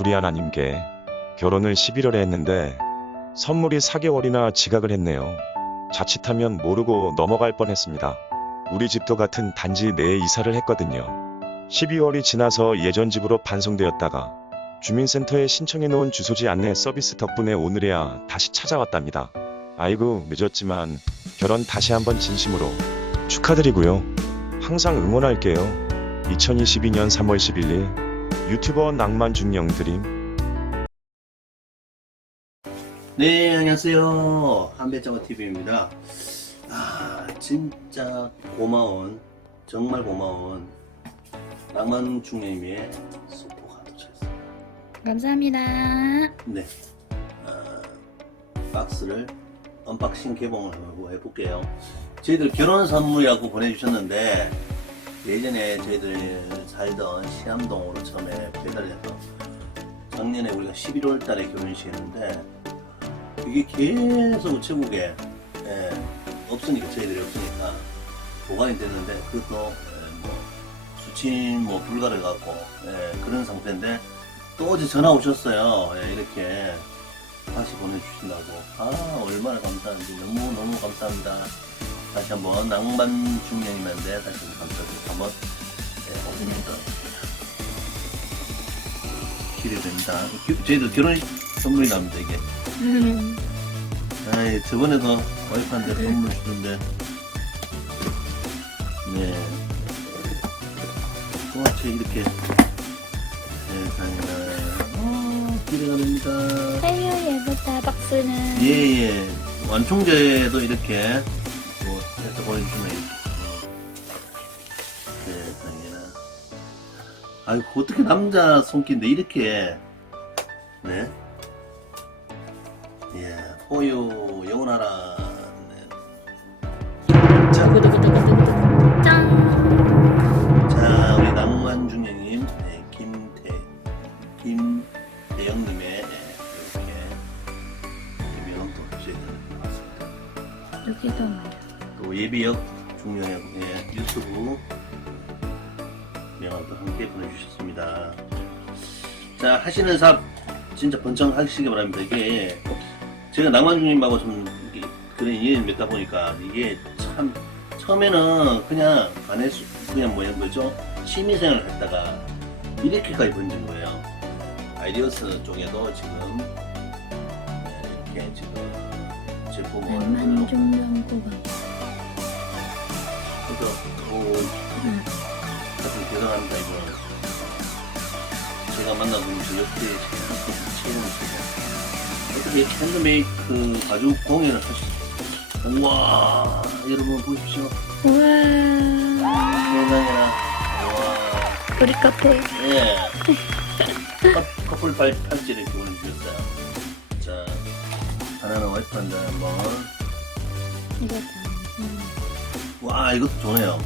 두리아나님께 결혼을 11월에 했는데 선물이 4개월이나 지각을 했네요. 자칫하면 모르고 넘어갈 뻔했습니다. 우리 집도 같은 단지 내에 이사를 했거든요. 12월이 지나서 예전 집으로 반송되었다가 주민센터에 신청해 놓은 주소지 안내 서비스 덕분에 오늘에야 다시 찾아왔답니다. 아이고 늦었지만 결혼 다시 한번 진심으로 축하드리고요. 항상 응원할게요. 2022년 3월 11일 유튜버 낭만 중령 드림 네, 안녕하세요. 한배짱어 TV입니다. 아, 진짜 고마운, 정말 고마운 낭만 중님의 소포가 도착했습니다. 감사합니다. 네, 아, 박스를 언박싱 개봉을 하고 해볼게요. 저희들 결혼 선물이라고 보내주셨는데 예전에 저희들 살던 시암동으로 처음에 배달해서 작년에 우리가 11월 달에 결혼식 했는데 이게 계속 우체국에 예, 없으니까 저희들이 없으니까 보관이 됐는데 그것도 예, 뭐 수침 뭐 불가를 갖고 예, 그런 상태인데 또 어제 전화 오셨어요. 예, 이렇게 다시 보내주신다고. 아 얼마나 감사한지 너무 너무 감사합니다 다시 한번 낭만 중년님한테 다시 한번 감사드립니다 한번 예, 오십니다 기대됩니다 기- 저희들 결혼 선물이 납니다 이게 아이, 저번에도 와이프한테 선물 주던데. 네. 또한테 이렇게. 세상에나. 어, 기대가 됩니다. 아유 예쁘다 박스는. 예, 예. 완충제도 이렇게, 이렇게. 세상에나. 아이고, 어떻게 남자 손길인데 이렇게. 네. 예, 호유 영원하라. 네. 자. 짠. 자, 우리 낭만 중령님, 네, 김태, 김대영님의 네, 이렇게 예비역도 주셔야 여기도 뭐야? 또 예비역 예, 유튜브 명함도 함께 보내주셨습니다. 자, 하시는 사업 진짜 번창하시기 바랍니다. 이게 제가 낭만주님하고 좀 그런 인연이 맺다 보니까 이게 참 처음에는 그냥 안에서 그냥 뭐야 뭐죠 취미생활을 했다가 이렇게까지 번진 거예요. 아이디어스 쪽에도 지금 네, 이렇게 지금 제품을 중년 구간. 그래서 오, 응. 하여튼 대단합니다 이거. 제가 만나본 저 역대 최고입니다 어떻게 핸드메이크 가죽 공예를 하시죠? 우와 여러분 보십시오. 우와. 세상에나. 우와. 우리 카페. 예. 커- 커플 발, 팔찌를 이렇게 올려주셨어요. 자 하나는 와이프한테 한번. 이거 다. 음. 와 이것도 좋네요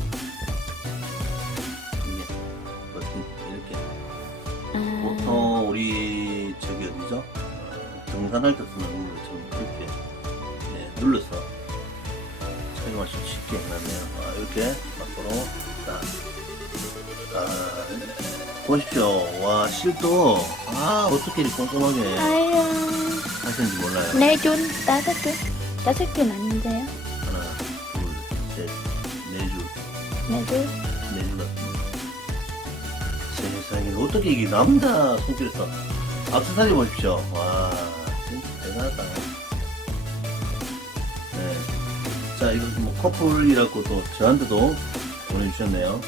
이렇게 아. 보통 우리 저기 어디죠? 어, 등산할 때 쓰는 것처럼 이렇게 네, 눌러서 착용할 수 쉽게 해놨네요. 아, 이렇게 밖으로 딱. 아, 보십시오. 와 실도 아 어떻게 이렇게 꼼꼼하게 아유. 하시는지 몰라요. 네줄 다섯 줄. 다섯 줄 아닌데요? 하나, 둘, 셋, 네 줄, 네 줄. 네. 세상에 어떻게 이게 남자 손길에서 악세사리 보십시오. 와 진짜 대단하다. 네. 자 이거 뭐 커플이라고 또 저한테도 보내주셨네요.